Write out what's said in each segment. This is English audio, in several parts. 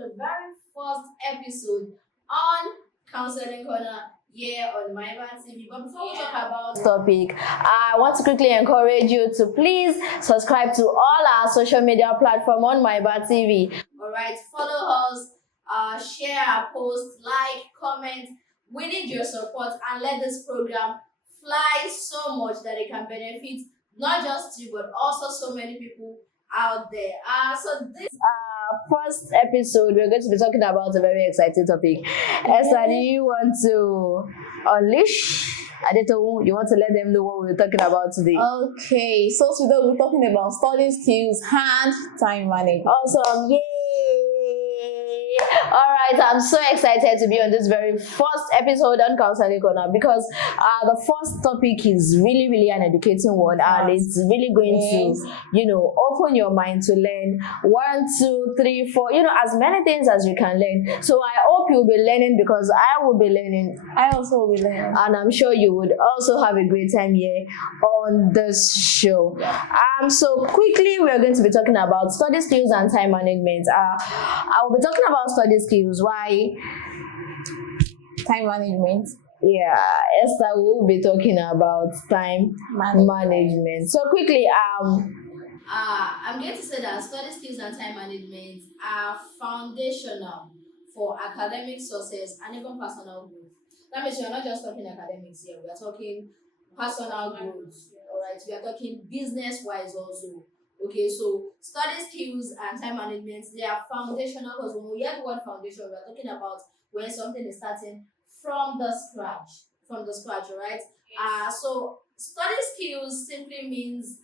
the very first episode on Counseling Corner here on My Bad TV. But before we talk about the topic, I want to quickly encourage you to please subscribe to all our social media platform on My Bad TV. Alright, follow us, share our posts, like, comment. We need your support and let this program fly so much that it can benefit not just you but also so many people out there. So this first episode, we're going to be talking about a very exciting topic. Esther, do you want to unleash? Adeto, you want to let them know what we're talking about today? Okay, so today we're talking about study skills and time management. Awesome, yay! Alright, I'm so excited to be on this very first episode on Counseling Corner because the first topic is really an educating one, and it's really going to, open your mind to learn 1, 2, 3, 4, as many things as you can learn. So I hope you'll be learning because I will be learning. I also will be learning. And I'm sure you would also have a great time here on this show. So quickly, we're going to be talking about study skills and time management. I will be talking about study skills. Why? Time management. Yeah, Esther will be talking about time management. So quickly, I'm going to say that study skills and time management are foundational for academic success and even personal growth. That means you're not just talking academics here, we are talking personal growth. Alright, we are talking business-wise also. Okay, so study skills and time management, they are foundational because when we hear the word foundation, we are talking about when something is starting from the scratch, alright? So study skills simply means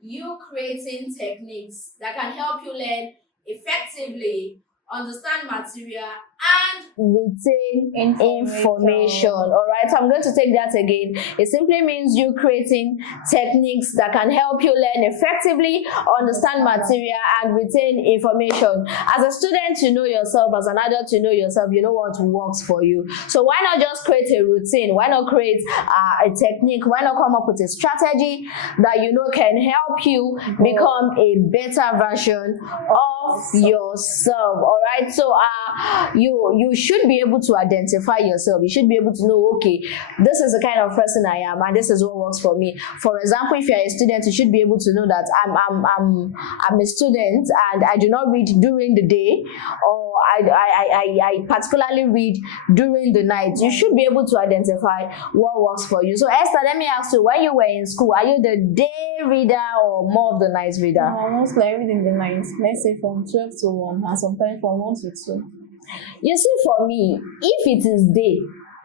you creating techniques that can help you learn effectively, understand material, and retain information. All right, so I'm going to take that again. It simply means you creating techniques that can help you learn effectively, understand material, and retain information. As a student, you know yourself. As an adult, you know yourself. You know what works for you. So why not just create a routine? Why not create a technique? Why not come up with a strategy that you know can help you become a better version of yourself? All right, so you should be able to identify yourself. You should be able to know, okay, this is the kind of person I am and this is what works for me. For example, if you're a student, you should be able to know that I'm a student and I do not read during the day, or I particularly read during the night. You should be able to identify what works for you. So Esther, let me ask you, when you were in school, are you the day reader or more of the night reader? Mostly I read in the night. Let's say from 12 to 1 and sometimes from 1 to 2. You see, for me, if it is day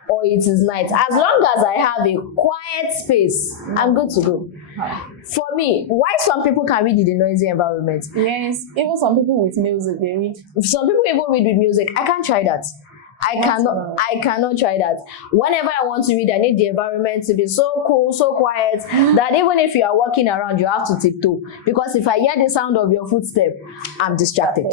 or it is night, as long as I have a quiet space, I'm good to go. For me, why some people can read in the noisy environment? Yes, even some people with music, they read. Some people even read with music. I can't try that. I cannot try that. Whenever I want to read, I need the environment to be so cool, so quiet, that even if you are walking around, you have to tiptoe. Because if I hear the sound of your footstep, I'm distracted.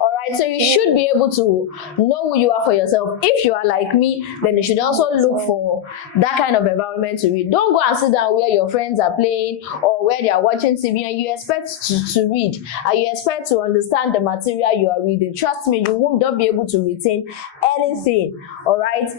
Alright, so you should be able to know who you are for yourself. If you are like me, then you should also look for that kind of environment to read. Don't go and sit down where your friends are playing or where they are watching TV and you expect to read and you expect to understand the material you are reading. Trust me, you won't be able to retain anything. Alright,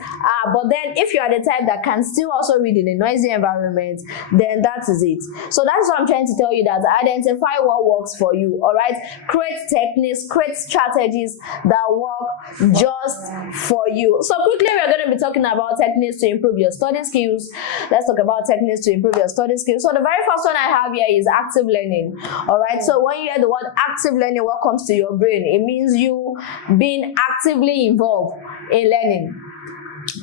but then if you are the type that can still also read in a noisy environment, then that is it. So that's what I'm trying to tell you, that identify what works for you. Alright, create techniques, create strategies that work just for you. So quickly, we're going to be talking about techniques to improve your study skills. Let's talk about techniques to improve your study skills. So the very first one I have here is active learning. All right, so when you hear the word active learning, what comes to your brain? It means you being actively involved in learning.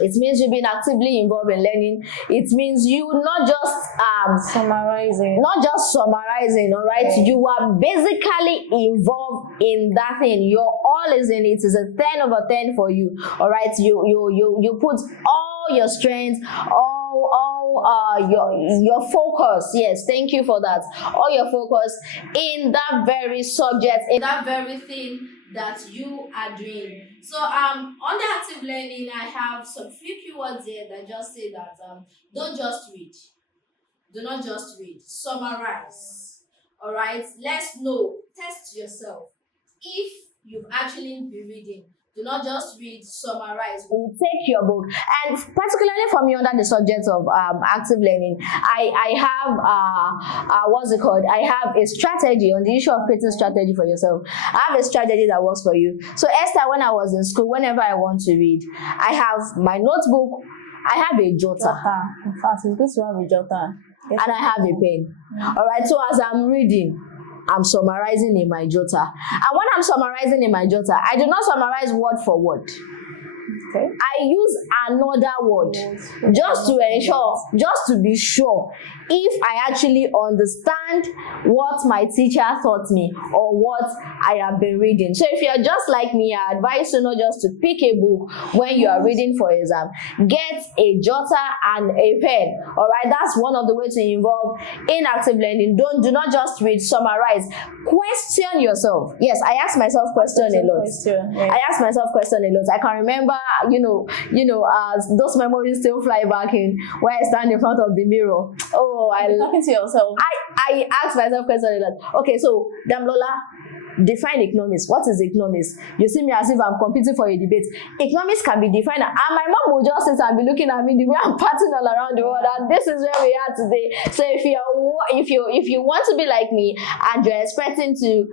It means you being actively involved in learning. It means you not just summarizing. All right, you are basically involved in that thing. Your all is in it. It's a 10 over 10 for you. All right, you put all your strength, your focus. Yes, thank you for that. All your focus in that very subject, in that very thing that you are doing. So under active learning, I have some few keywords here that just say that don't just read. Do not just read. Summarize. All right. Let's know. Test yourself. If you've actually been reading. Do not just read, summarize. Take your book. And particularly for me under the subject of active learning, I have what's it called? I have a strategy on the issue of creating strategy for yourself. I have a strategy that works for you. So Esther, when I was in school, whenever I want to read, I have my notebook, I have a jotter. In fact, it's good to have a jotter. Yes, and I have a pen. All right, so as I'm reading, I'm summarizing in my jotter. And when I'm summarizing in my jotter, I do not summarize word for word. Okay. I use another word just to ensure, just to be sure if I actually understand what my teacher taught me or what I have been reading. So if you're just like me, I advise you not just to pick a book when you are reading for exam. Get a jotter and a pen. All right, that's one of the ways to involve in active learning. Do not just read, summarize. Question yourself. Yes, I ask myself question a lot. I ask myself question a lot. I can remember, those memories still fly back in where I stand in front of the mirror. Oh, You're talking to yourself. I ask myself question a lot. Okay, so Damilola, define economics. What is economics? You see me as if I'm competing for a debate. Economics can be defined, and my mom will just sit and be looking at me the way I'm passing all around the world, and this is where we are today. So if you want to be like me and you're expecting to,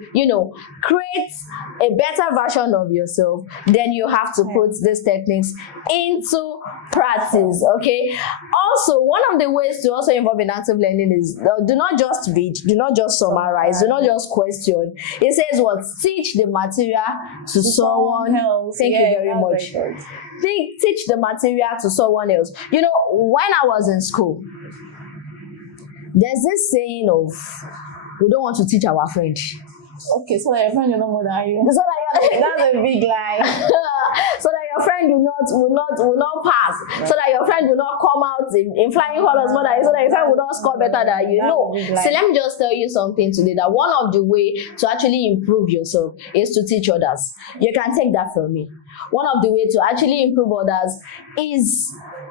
create a better version of yourself, then you have to put these techniques into practice. Okay. Also, one of the ways to also involve in active learning is do not just read, do not just summarize, do not just question. It says what? Teach the material to someone else. Thank you very much. Teach the material to someone else. When I was in school, there's this saying of, we don't want to teach our friend. Okay, so that your friend will know more than you. So that That's a big lie. so that your friend will not pass. So that your friend will not come out in flying colors more than you. So that your friend will not score better than you. No. So let me just tell you something today, that one of the way to actually improve yourself is to teach others. You can take that from me. One of the way to actually improve others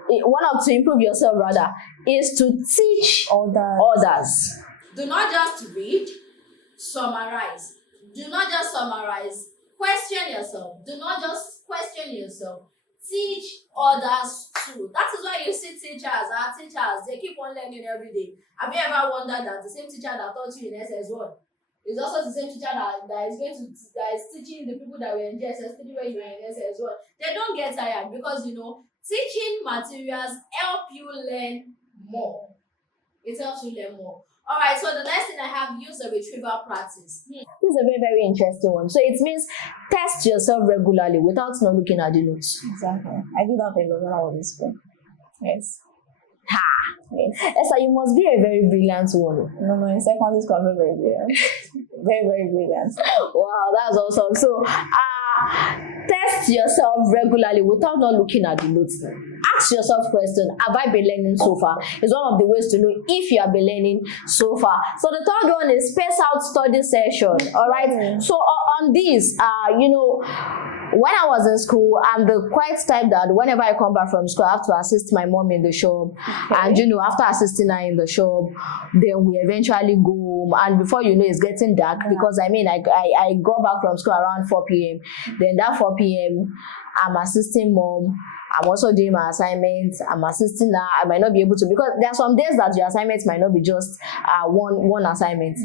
to improve yourself rather, is to teach others. Do not just read, summarize. Do not just summarize. Question yourself. Do not just question yourself. Teach others too. That is why you see our teachers, they keep on learning every day. Have you ever wondered that the same teacher that taught you in SS1 is also the same teacher that is teaching the people that were in GSS3 when you were in SS1? They don't get tired because teaching materials help you learn more. It helps you learn more. All right, so the next thing I have, use a retrieval practice. This is a very, very interesting one. So it means test yourself regularly without not looking at the notes. Exactly. I did that when I was in school. Yes. Yes. Esther, you must be a very brilliant one. No, in secondary school, I'm very brilliant. Very, very brilliant. Wow, that's awesome. So, test yourself regularly without not looking at the notes. Ask yourself question, have I been learning so far? It's one of the ways to know if you have been learning so far. So the third one is space out study session. All right. So on this, when I was in school, I'm the quiet type that whenever I come back from school, I have to assist my mom in the shop. Okay. And after assisting her in the shop, then we eventually go home. And before you know, it's getting dark because I go back from school around 4 p.m. Then that 4 p.m., I'm assisting mom. I'm also doing my assignments. I'm assisting her. I might not be able to, because there are some days that your assignments might not be just one assignment.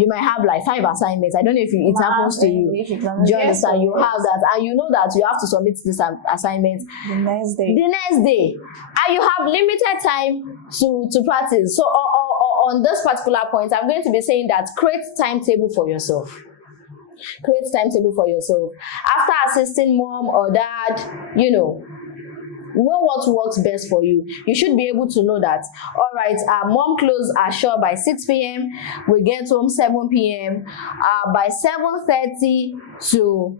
You might have like 5 assignments. I don't know if it happens to you. Do you understand? You have that, and you know that you have to submit this assignment the next day, and you have limited time to practice. So on this particular point, I'm going to be saying that create timetable for yourself. Create timetable for yourself. After assisting mom or dad, know what works best for you. You should be able to know that, all right, mom close are sure by 6 p.m. We get home 7 p.m. By 7:30 to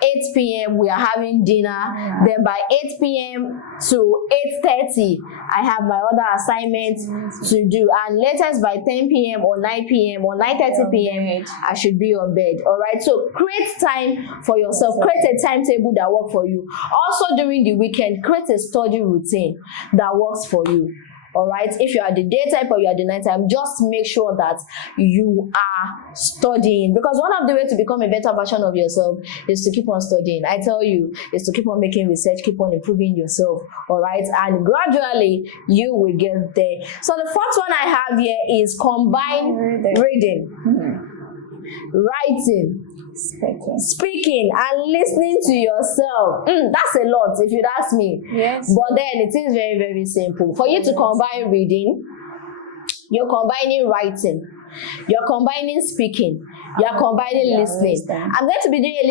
8 p.m. we are having dinner. Then by 8 p.m. to 8:30 I have my other assignments to do, and latest by 10 p.m. or 9 p.m. or 9:30 p.m. I should be on bed. All right, so create time for yourself. Create a timetable that works for you. Also during the weekend, create a study routine that works for you. All right. If you are the day type or you are the night type, just make sure that you are studying, because one of the ways to become a better version of yourself is to keep on studying. I tell you, is to keep on making research, keep on improving yourself. All right. And gradually you will get there. So the first one I have here is combine reading, writing, speaking and listening to yourself. That's a lot if you'd ask me. Yes. But then it is very, very simple. For you to combine reading, you're combining writing, you're combining speaking, you're combining listening. I'm going to be doing a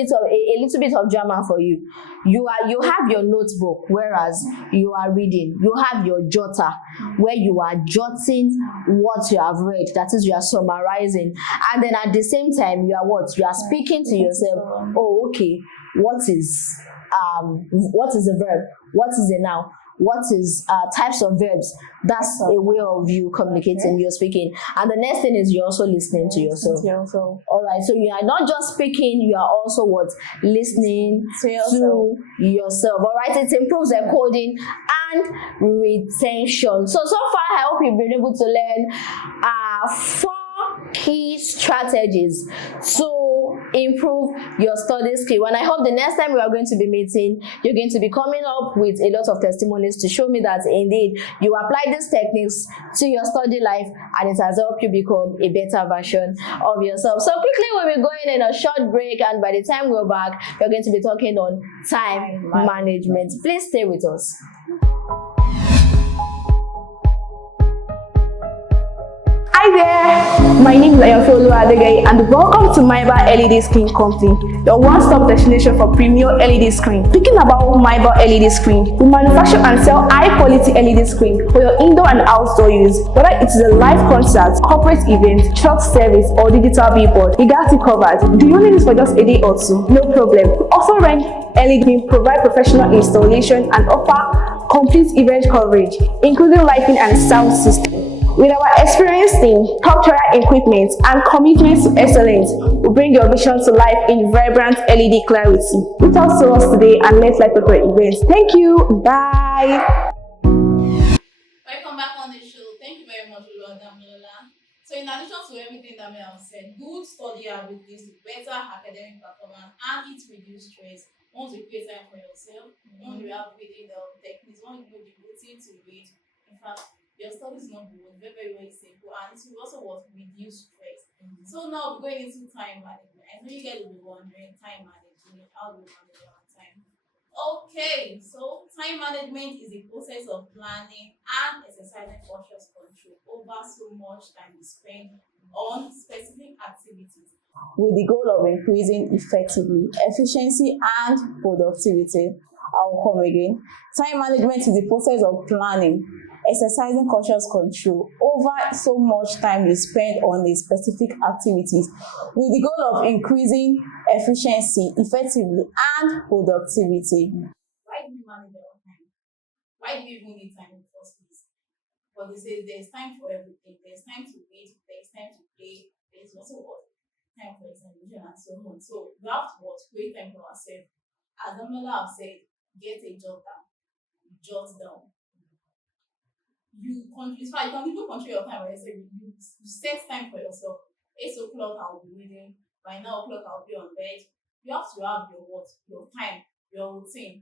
little bit of drama for you. You have your notebook, whereas you are reading. You have your jotter, where you are jotting what you have read. That is, you are summarizing, and then at the same time, you are what? You are speaking to yourself. Oh, okay. What is a verb? What is a noun? What is types of verbs? That's a way of you communicating, you're speaking. And the next thing is you're also listening to yourself. All right, so you are not just speaking, you are also what? Listening to yourself. All right, it improves encoding and retention. So far, I hope you've been able to learn 4 key strategies to improve your study skill. And I hope the next time we are going to be meeting, you're going to be coming up with a lot of testimonies to show me that indeed you apply these techniques to your study life and it has helped you become a better version of yourself. So quickly we'll be going in a short break, and by the time we're back, we're going to be talking on time management. Please stay with us. Hi there, my name is Ayafeoluwa Adegayi and welcome to Maiba LED Screen Company, your one-stop destination for premier LED screen. Speaking about Maiba LED Screen, we manufacture and sell high-quality LED screen for your indoor and outdoor use, whether it is a live concert, corporate event, church service, or digital billboard. We got it covered. Do you need this for just a day or two? No problem. We also rent LED, provide professional installation, and offer complete event coverage, including lighting and sound system. With our experienced team, top-tier equipment, and commitment to excellence, we bring your vision to life in vibrant LED clarity. Reach out to us today and let's light up your events. Thank you. Bye. Welcome back on the show. Thank you very much, Lord Damilola. So, in addition to everything that I have said, good study habits leads to better academic performance and it reduces stress. Once you create time for yourself, once you have reading techniques, once you know the routine to read, in fact, your studies is not good, very, very simple, and it will also reduce stress. So now we're going into time management. I know you guys will be wondering, time management, how do we manage our time? Okay, so time management is the process of planning and exercising conscious control over so much time we spend on specific activities, With the goal of increasing effectively, efficiency, and productivity. I'll come again. Time management is the process of planning, exercising conscious control over so much time you spend on a specific activities with the goal of increasing efficiency, effectively, and productivity. Why do we manage our time? Why do we even need time in the first place? But they say there's time for everything. There's time to read, there's time to play, there's also time for examination and so on. So we have to create time for ourselves. As Damilola have said, get a jotter, jot down. You can even control your time. Right? So you set time for yourself. 8 o'clock I'll be reading. By 9 o'clock I'll be on bed. You have to have your time, your routine.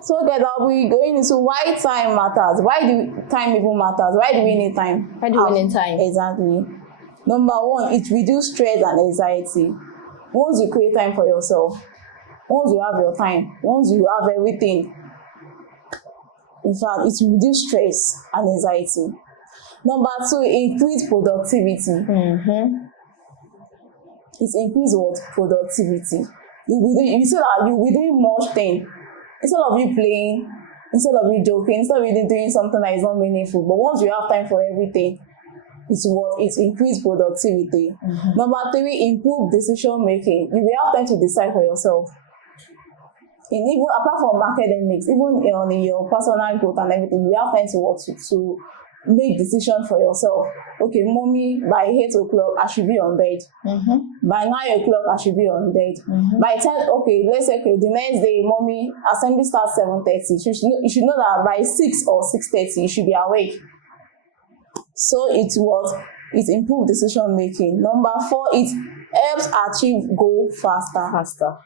So guys, I'll be going into why time matters. Why do time even matters? Why do we need time? Why do we need time? Exactly. Number one, it reduces stress and anxiety. Once you create time for yourself, once you have your time, once you have everything, in fact, it reduces stress and anxiety. Number two, increase productivity. It increases what? Productivity. You say that you'll be doing much thing. Instead of you playing, instead of you joking, instead of you doing something that is not meaningful. But once you have time for everything, it increased productivity. Number three, improve decision making. You will have time to decide for yourself. Even apart from academics, even on your personal growth and everything, you have time to make decisions for yourself. Okay, mommy, by 8 o'clock I should be on bed. By 9 o'clock I should be on bed. By 10, okay, let's say the next day, mommy, assembly starts 7:30. You should know that by 6 or 6:30 you should be awake. So it improves decision making. Number 4, it helps achieve goal faster.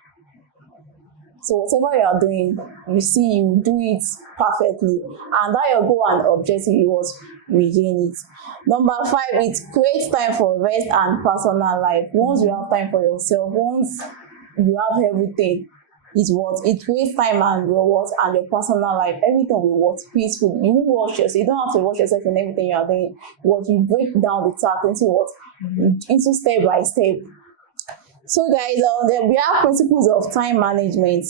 So whatever you are doing, you do it perfectly, and that your goal and objective, you regain it. Number 5, it creates time for rest and personal life. Once you have time for yourself, once you have everything, it creates time and your personal life. Everything will peaceful. You won't watch yourself. You don't have to watch yourself in everything you are doing. You break down the task into step by step. So guys, we have principles of time management.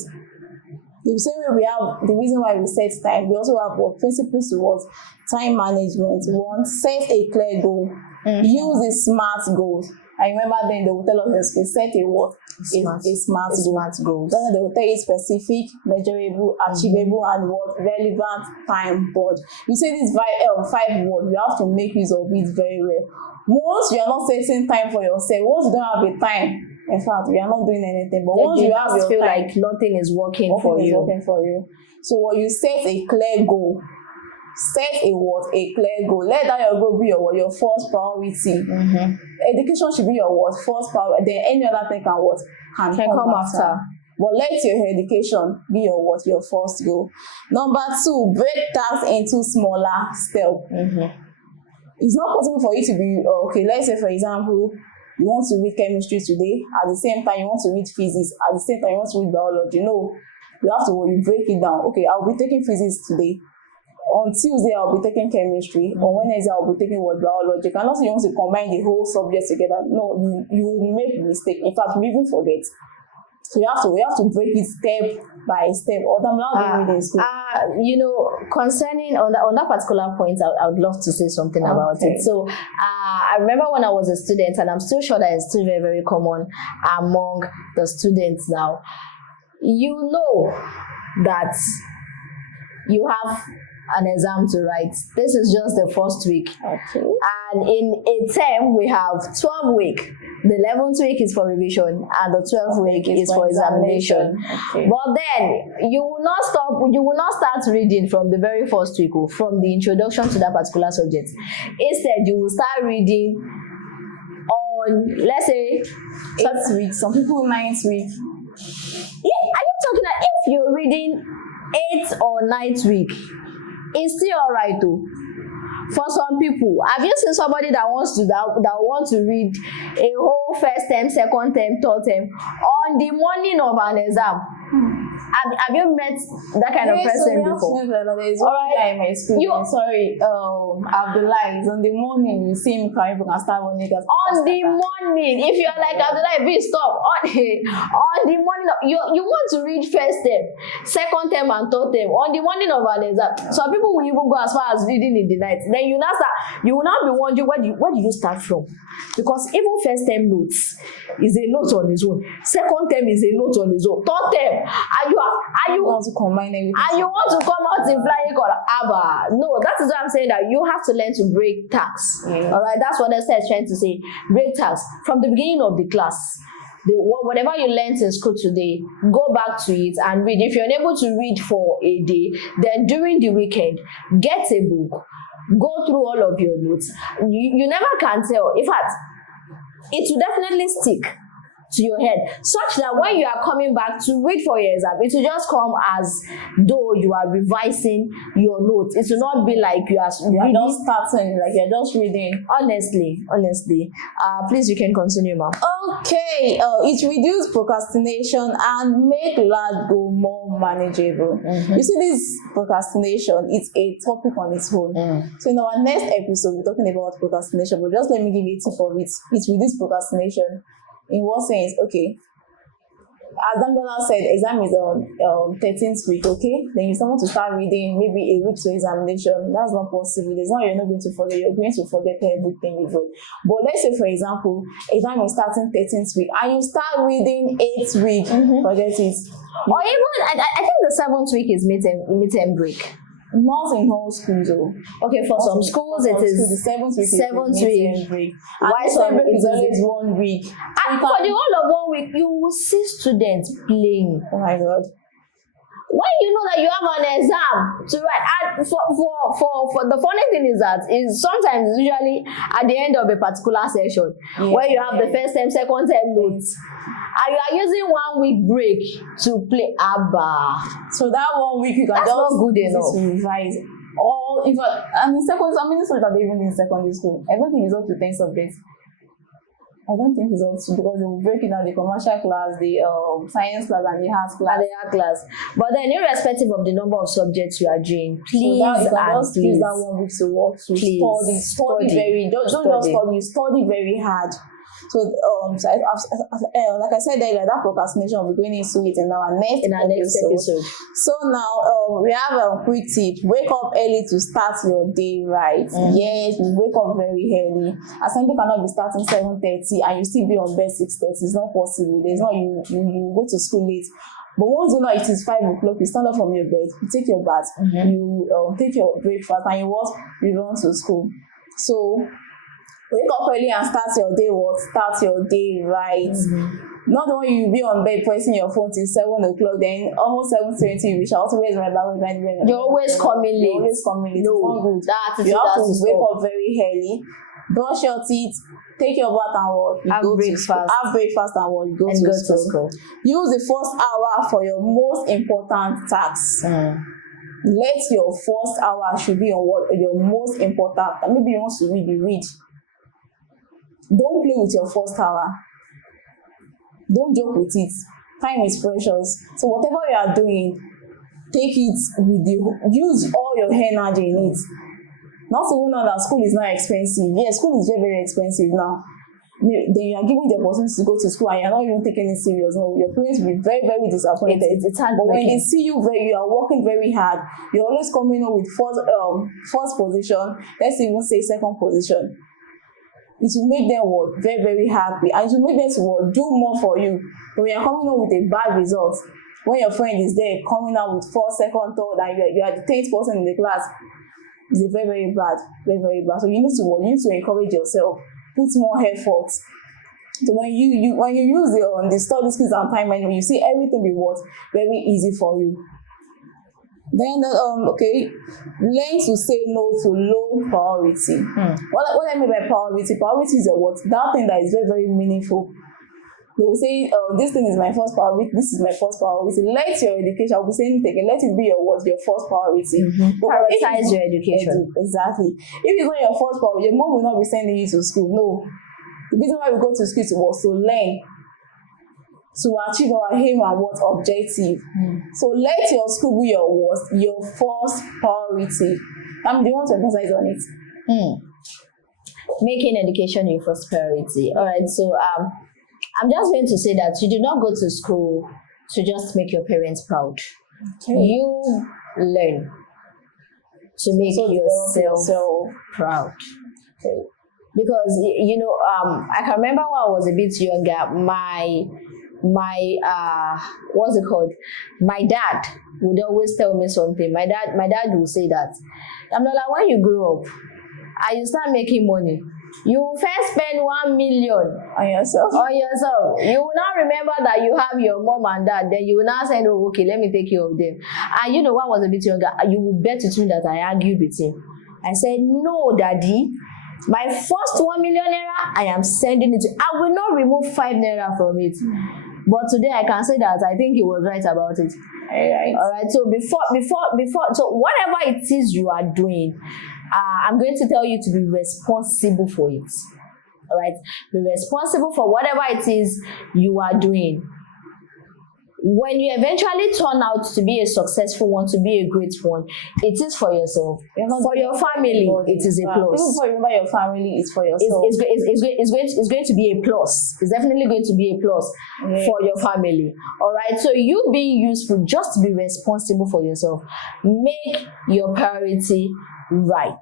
The same way we have the reason why we set time, we also have principles towards time management. 1, set a clear goal. Use the SMART goals. I remember then they will tell us set a SMART goal. Then they will tell you specific, measurable, achievable, and relevant time board. You see these 5 words, you have to make use of it very well. Once you are not setting time for yourself, once you don't have a time, in fact, you are not doing anything. But once you have your feel time, like nothing is working for you. So when you set a clear goal, set a clear goal. Let that your goal be your first priority. Education should be your first priority. Then any other thing can come after. But let your education be your first goal. Number 2, break tasks into smaller steps. It's not possible for you to be let's say for example, you want to read chemistry today, at the same time you want to read physics, at the same time you want to read biology. No, you have to break it down. Okay, I'll be taking physics today. On Tuesday, I'll be taking chemistry. On Wednesday, I'll be taking biology. And also, you want to combine the whole subject together. No, you will make a mistake. In fact, you even forget. So we have to break it step by step. Or concerning on that particular point, I would love to say something about it. So I remember when I was a student, and I'm still sure that it's still very, very common among the students now. You know that you have an exam to write. This is just the first week. Okay. And in a term, we have 12 weeks. The 11th week is for revision, and the 12th week is for examination. Okay. But then you will not start reading from the very first week, from the introduction to that particular subject. Instead, you will start reading on, let's say, 8th week, some people 9th week. Are you talking that if you're reading 8th or 9th week, it's still alright though? For some people, have you seen somebody that wants to read a whole first term, second term, third term on the morning of an exam? Have you met that kind of person before? There's one guy in my school. Abdullah is on the morning. You see him coming and start running. On the morning, if you are like Abdullah, please stop. On the morning, you want to read first term, second term, and third term on the morning of an exam. Some people will even go as far as reading in the night. Then you will now be wondering where do you start from? Because even first term notes is a note on its own. Second term is a note on its own. Third term, and you want to combine everything. And you want to come out in flying color. No, that is what I'm saying, that you have to learn to break tasks. All right, that's what Esther is trying to say. Break tasks from the beginning of the class. Whatever you learned in school today, go back to it and read. If you're unable to read for a day, then during the weekend, get a book. Go through all of your notes. You never can tell. In fact, it will definitely stick to your head, such that when you are coming back to read for your exam, it will just come as though you are revising your notes. It will not be like you are just starting, like you're just reading. Honestly. Please, you can continue, ma'am. Okay. It reduces procrastination and make large goal more manageable. You see, this procrastination, it's a topic on its own. So in our next episode, we're talking about procrastination, but just let me give you a tip of it. It reduces procrastination. In what sense? Okay. As Damilola said, exam is on 13th week, okay? Then you want to start reading maybe a week to examination. That's not possible. It's not, you're not going to forget. You're going to forget everything you wrote. But let's say, for example, exam is starting 13th week and you start reading 8th week. Forget it. Or even, I think the 7th week is midterm break. Not in all schools, though. Okay, for some schools it is the 7th week. Why some it is always 1 week. And for the whole of 1 week, you will see students playing. Oh my God. when you know that you have an exam to write. And for the funny thing is sometimes it's usually at the end of a particular session where you have the first term, second term notes, and you are using 1 week break to play ABBA. So that 1 week you can That's just not good use it enough. to revise. Or if I mean second, how many subjects are they even in secondary school? I don't think it's up to 10 subjects. I don't think it's up to, because they will break it down, the commercial class, the science class, and the arts class. And the art class. But then, irrespective of the number of subjects you are doing, please so that you can and just please use that 1 week to work to Please, study very. Don't just study very hard. So like I said earlier, that procrastination will be going into it in our next episode. So now we have a quick tip: wake up early to start your day right. Yes, we wake up very early. Assembly cannot be starting 7:30 and you still be on bed 6:30. It's not possible. There's not you go to school late. But once you know it is 5 o'clock, you stand up from your bed, you take your bath, you take your breakfast, and you run to school. So wake up early and start your day start your day right. Not the one you be on bed pressing your phone till 7 o'clock, then almost 7:20 you shall always my Bible. You're always coming late. You're always coming late. No, That you have to wake up very early, brush your teeth, take your bath and walk. Have breakfast. Have breakfast and walk. Go to school. Use the first hour for your most important tasks. Let your first hour should be on what your most important. Maybe you want to read, you read. Don't play with your first hour. Don't joke with it. Time is precious. So whatever you are doing, take it with you. Use all your energy in it. Not even know that school is not expensive. Yes, school is very, very expensive now. Then you are given the opportunity to go to school and you are not even taking it serious. No, your parents will be very, very disappointed. It's hard. But when they see you you are working very hard, you're always coming up with first position. Let's even say second position. It will make them work very, very happy, and it will make them to do more for you. But when you're coming out with a bad result, when your friend is there coming out with 4th, 2nd, 3rd, and you are the 10th person in the class, it's very, very bad, very, very bad. So you need to encourage yourself, put more effort. So when you use the study skills and time management, you see everything be very easy for you. Then learn to say no to low priority. What I mean by priority is that thing that is very, very meaningful. They will say, this thing is my first priority, this is my first priority. Let your education, I will be saying anything, let it be your first priority. Prioritize your education. Exactly. If it's not your first priority, your mom will not be sending you to school. No. The reason why we go to school was to learn, to achieve our aim and objective. So let your school be your first priority. Do you want to emphasize on it? Making education your first priority. All right. So I'm just going to say that you do not go to school to just make your parents proud. Okay. You learn to make yourself proud. Okay. Because I can remember when I was a bit younger, my what's it called? My dad would always tell me something. My dad would say that, Damilola, when you grow up and you start making money, you will first spend 1 million on yourself. You will not remember that you have your mom and dad. Then you will now say, "Oh, okay, let me take care of them." And when I was a bit younger, you will bet with me that I argued with him. I said, "No, daddy. My first 1 million naira, I am sending it. I will not remove 5 naira from it." But today I can say that I think he was right about it. All right. So so whatever it is you are doing, I'm going to tell you to be responsible for it. All right. Be responsible for whatever it is you are doing. When you eventually turn out to be a successful one, to be a great one, it is for yourself. For your family, it is a plus. Even for your family, it's for yourself. It's going to be a plus. It's definitely going to be a plus for your family. All right. So you being useful, just be responsible for yourself. Make your priority right.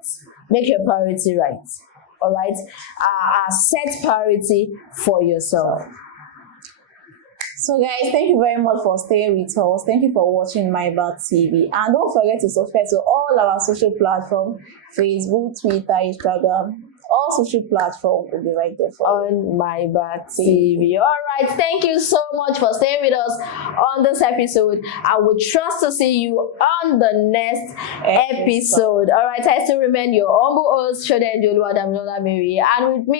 Make your priority right. All right. Set priority for yourself. So guys, thank you very much for staying with us. Thank you for watching MyBad TV. And don't forget to subscribe to all our social platforms, Facebook, Twitter, Instagram, all social platforms will be right there for you. On my back TV. All right, thank you so much for staying with us on this episode. I would trust to see you on the next episode. All right, I still remain your humble host, Damilola Mary, and with me